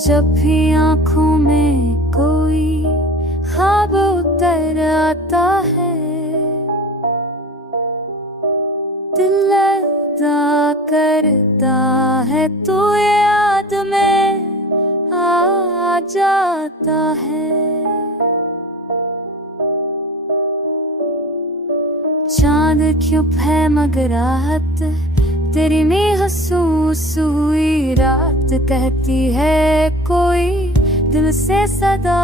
जब भी आँखों में कोई ख्वाब उतर आता है, दिल लर्ज़ा करता है तो याद में आ जाता है। चांद क्यों है मगर रात तेरी महसूस हुई रात, कहती है कोई दिल से सदा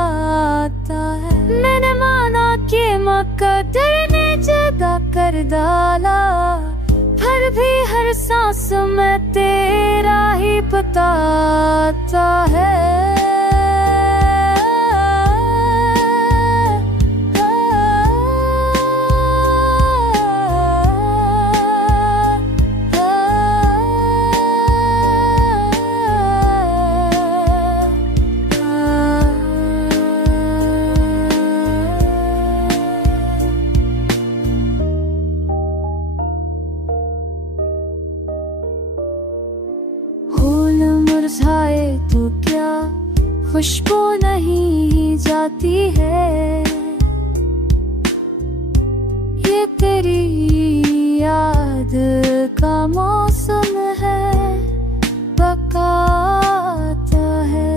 आता है। मैंने माना कि मुक़द्दर ने जुदा कर डाला, फिर भी हर सांस में तेरा ही पता आता है। मुरझाए तो क्या खुशबू नहीं जाती है, ये तेरी याद का मौसम है, बकाता है।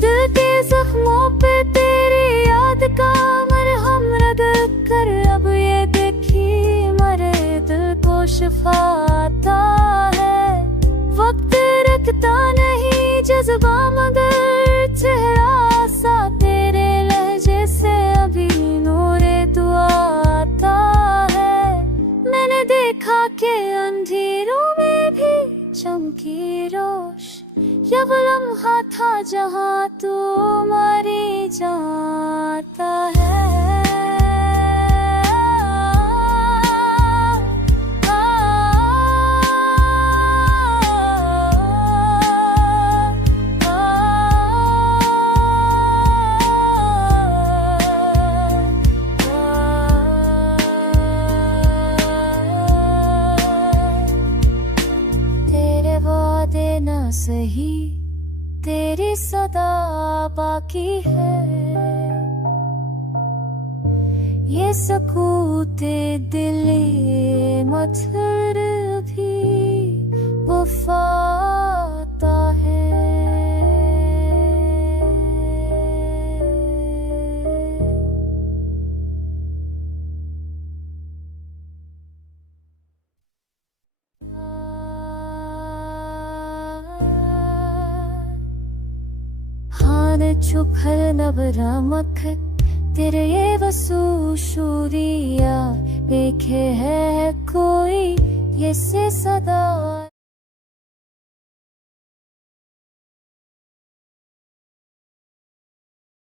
दिल के जख्मों पे तेरी याद का मरहम रग कर, अब ये देखी मरे दिल को शिफा आता है। वक्त रखता नहीं जज्बा मगर चेहरा सा तेरे लहजे से अभी नूरे दुआ आता है। मैंने देखा कि अंधेरों में भी चमकी रोश, ये वो लम्हा था जहाँ तू मरी जाता है। ना सही तेरी सदा बाकी है, ये सकूते दिले मच्छर भी वफाता है। चुप है नबरा मखर तेरे ये वसू शूरिया, देखे है कोई ये से सदा